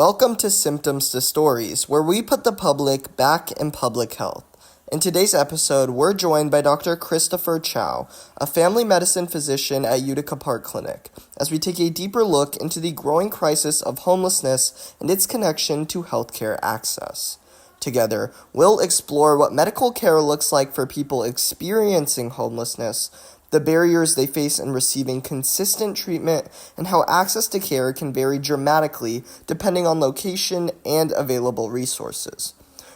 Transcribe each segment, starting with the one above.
Welcome to Symptoms to Stories, where we put the public back in public health. In today's episode, we're joined by Dr. Christopher Chow, a family medicine physician at Utica Park Clinic, as we take a deeper look into the growing crisis of homelessness and its connection to healthcare access. Together, we'll explore what medical care looks like for people experiencing homelessness, the barriers they face in receiving consistent treatment, and how access to care can vary dramatically depending on location and available resources.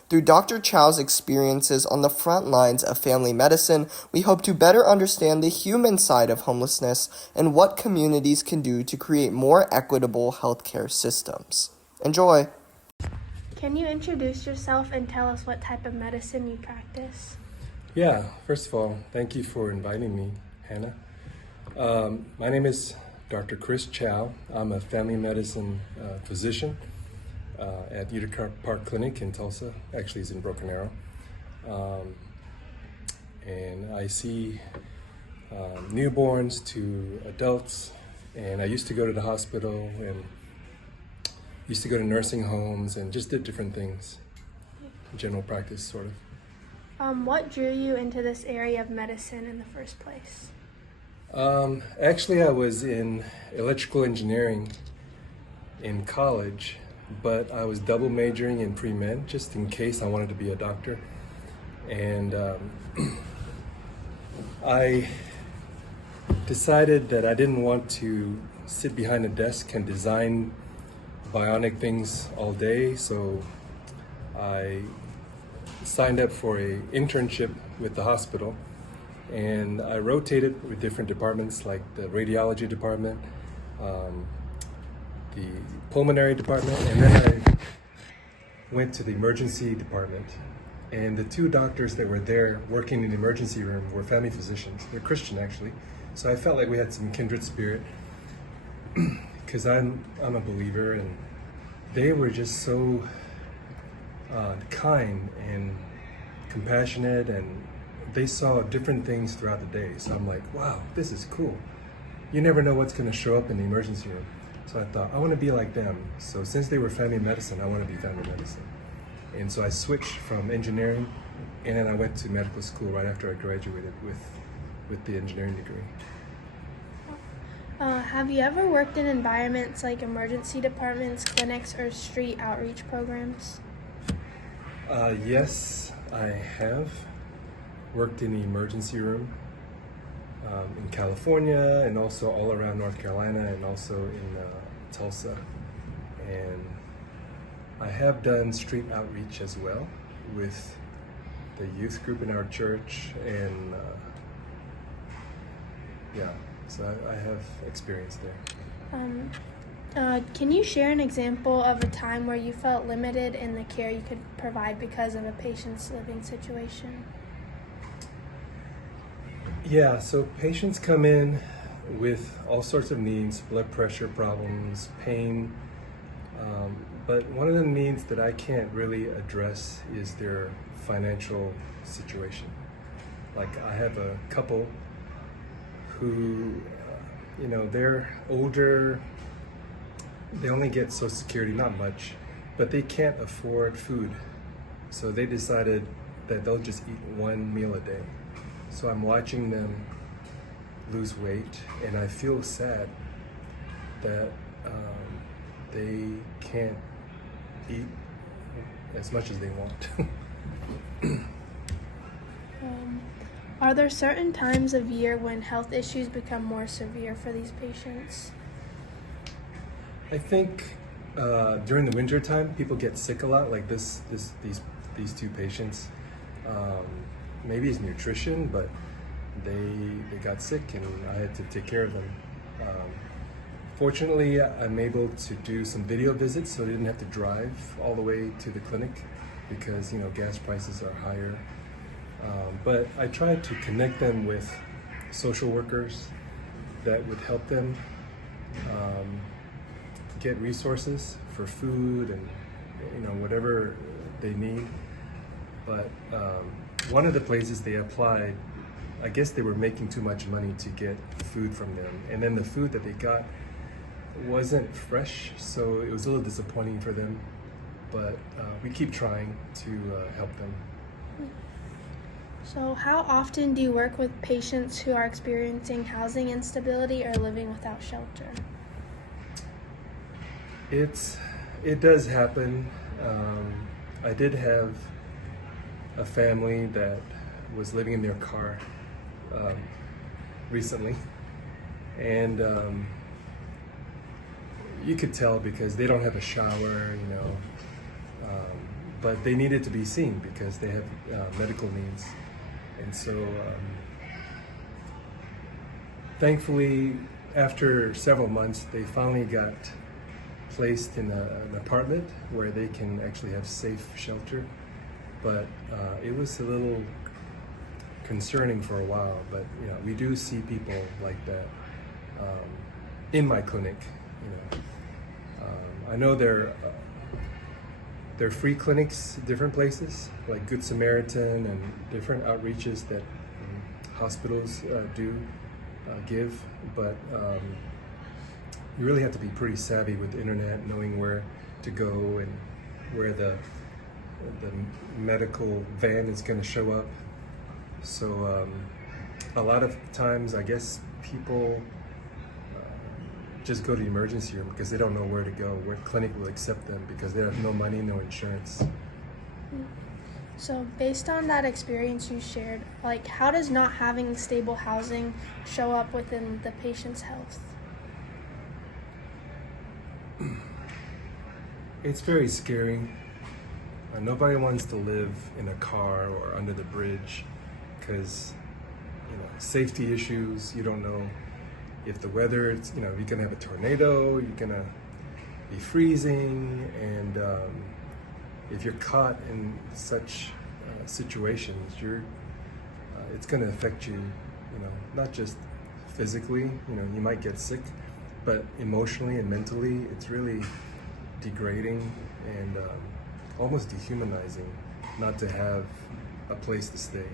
Through Dr. Chow's experiences on the front lines of family medicine, we hope to better understand the human side of homelessness and what communities can do to create more equitable healthcare systems. Enjoy! Can you introduce yourself and tell us what type of medicine you practice? Yeah, first of all, thank you for inviting me, Hannah. My name is Dr. Chris Chow. I'm a family medicine physician at Utica Park Clinic in Tulsa. Actually, it's in Broken Arrow. And I see newborns to adults, and I used to go to the hospital and used to go to nursing homes and just did different things, general practice sort of. What drew you into this area of medicine in the first place? Actually, I was in electrical engineering in college, but I was double majoring in pre-med just in case I wanted to be a doctor. And I decided that I didn't want to sit behind a desk and design bionic things all day, so I signed up for an internship with the hospital, and I rotated with different departments like the radiology department, the pulmonary department, and then I went to the emergency department. And the two doctors that were there working in the emergency room were family physicians. They're Christian, actually, so I felt like we had some kindred spirit because I'm a believer, and they were just so kind and compassionate, and they saw different things throughout the day. So I'm like, wow, this is cool. You never know what's going to show up in the emergency room. So I thought, I want to be like them. So since they were family medicine, I want to be family medicine. And so I switched from engineering, and then I went to medical school right after I graduated with the engineering degree. Have you ever worked in environments like emergency departments, clinics, or street outreach programs? Yes, I have worked in the emergency room in California, and also all around North Carolina, and also in Tulsa. And I have done street outreach as well with the youth group in our church, and so I have experience there. Can you share an example of a time where you felt limited in the care you could provide because of a patient's living situation? Yeah, so patients come in with all sorts of needs, blood pressure problems, pain, but one of the needs that I can't really address is their financial situation. Like, I have a couple who, they're older, they only get Social Security, not much, but they can't afford food. So they decided that they'll just eat one meal a day. So I'm watching them lose weight, and I feel sad that they can't eat as much as they want. Are there certain times of year when health issues become more severe for these patients? I think during the winter time, people get sick a lot, like these two patients. Maybe it's nutrition, but they got sick, and I had to take care of them. Fortunately, I'm able to do some video visits, so they didn't have to drive all the way to the clinic because gas prices are higher. But I tried to connect them with social workers that would help them get resources for food and whatever they need. But one of the places they applied, I guess they were making too much money to get food from them, and then the food that they got wasn't fresh, so it was a little disappointing for them. But we keep trying to help them. So how often do you work with patients who are experiencing housing instability or living without shelter? It does happen. I did have a family that was living in their car recently, and you could tell because they don't have a shower, but they needed to be seen because they have medical needs. And so thankfully, after several months, they finally got placed in an apartment where they can actually have safe shelter. But it was a little concerning for a while, but we do see people like that in my clinic. I know there are free clinics, different places like Good Samaritan and different outreaches that hospitals do give, but you really have to be pretty savvy with the internet, knowing where to go and where the medical van is going to show up. So a lot of times, I guess people just go to the emergency room because they don't know where to go, where clinic will accept them because they have no money, no insurance. So based on that experience you shared, how does not having stable housing show up within the patient's health? It's very scary. Nobody wants to live in a car or under the bridge because, safety issues. You don't know if the weather, you're gonna have a tornado, you're gonna be freezing, and if you're caught in such situations, it's gonna affect you, not just physically, you might get sick, but emotionally and mentally, it's really degrading and almost dehumanizing not to have a place to stay.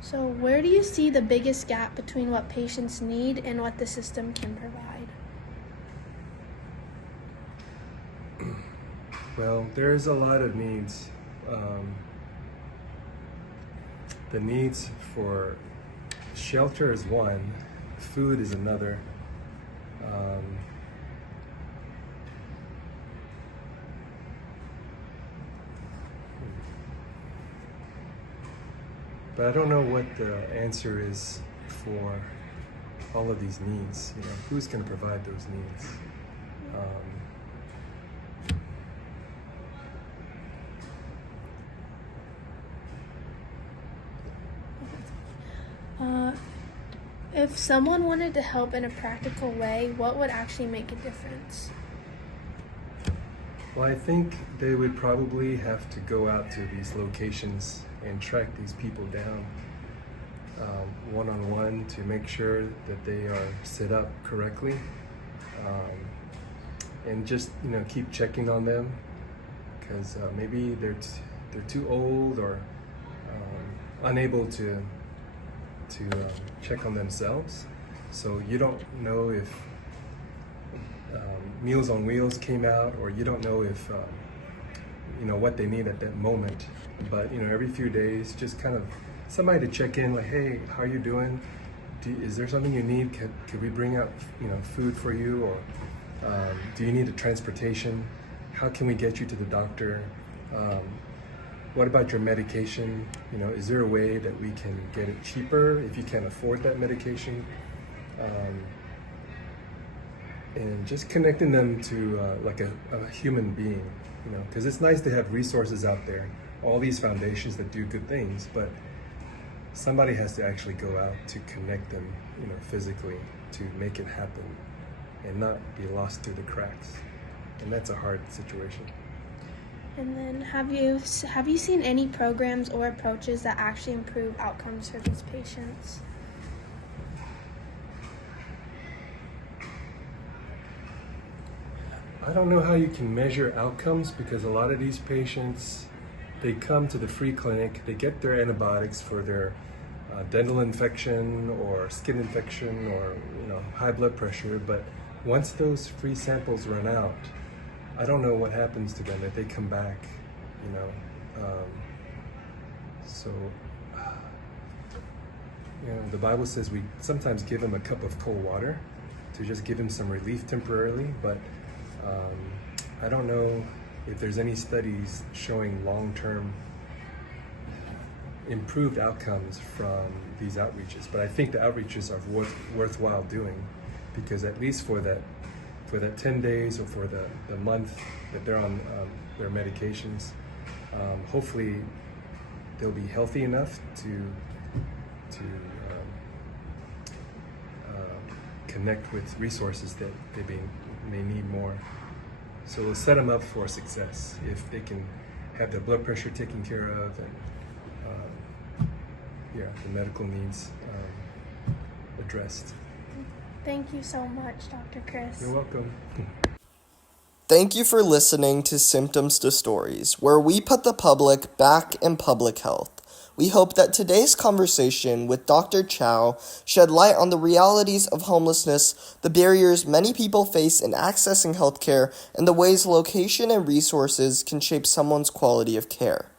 So where do you see the biggest gap between what patients need and what the system can provide? Well, there's a lot of needs. The needs for shelter is one, food is another. But I don't know what the answer is for all of these needs. Who's going to provide those needs? If someone wanted to help in a practical way, what would actually make a difference? Well, I think they would probably have to go out to these locations and track these people down one-on-one to make sure that they are set up correctly, and just keep checking on them because maybe they're too old or unable to check on themselves. So you don't know if Meals on Wheels came out, or you don't know if what they need at that moment. But every few days, just kind of somebody to check in, like, hey, how are you doing? Is there something you need? Could we bring out food for you, or do you need a transportation? How can we get you to the doctor? What about your medication? Is there a way that we can get it cheaper if you can't afford that medication? And just connecting them to like a human being, because it's nice to have resources out there, all these foundations that do good things, but somebody has to actually go out to connect them, physically, to make it happen and not be lost through the cracks. And that's a hard situation. And then have you seen any programs or approaches that actually improve outcomes for these patients? I don't know how you can measure outcomes because a lot of these patients, they come to the free clinic, they get their antibiotics for their dental infection or skin infection or high blood pressure. But once those free samples run out, I don't know what happens to them if they come back. So the Bible says we sometimes give him a cup of cold water to just give him some relief temporarily, but I don't know if there's any studies showing long-term improved outcomes from these outreaches. But I think the outreaches are worthwhile doing, because at least for that 10 days or for the month that they're on their medications, hopefully they'll be healthy enough to connect with resources that they may need more. So we'll set them up for success if they can have their blood pressure taken care of and the medical needs addressed. Thank you so much, Dr. Chris. You're welcome. Thank you for listening to Symptoms to Stories, where we put the public back in public health. We hope that today's conversation with Dr. Chow shed light on the realities of homelessness, the barriers many people face in accessing healthcare, and the ways location and resources can shape someone's quality of care.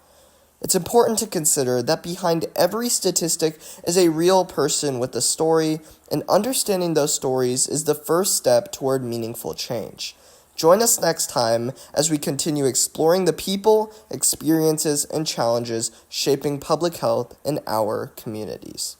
It's important to consider that behind every statistic is a real person with a story, and understanding those stories is the first step toward meaningful change. Join us next time as we continue exploring the people, experiences, and challenges shaping public health in our communities.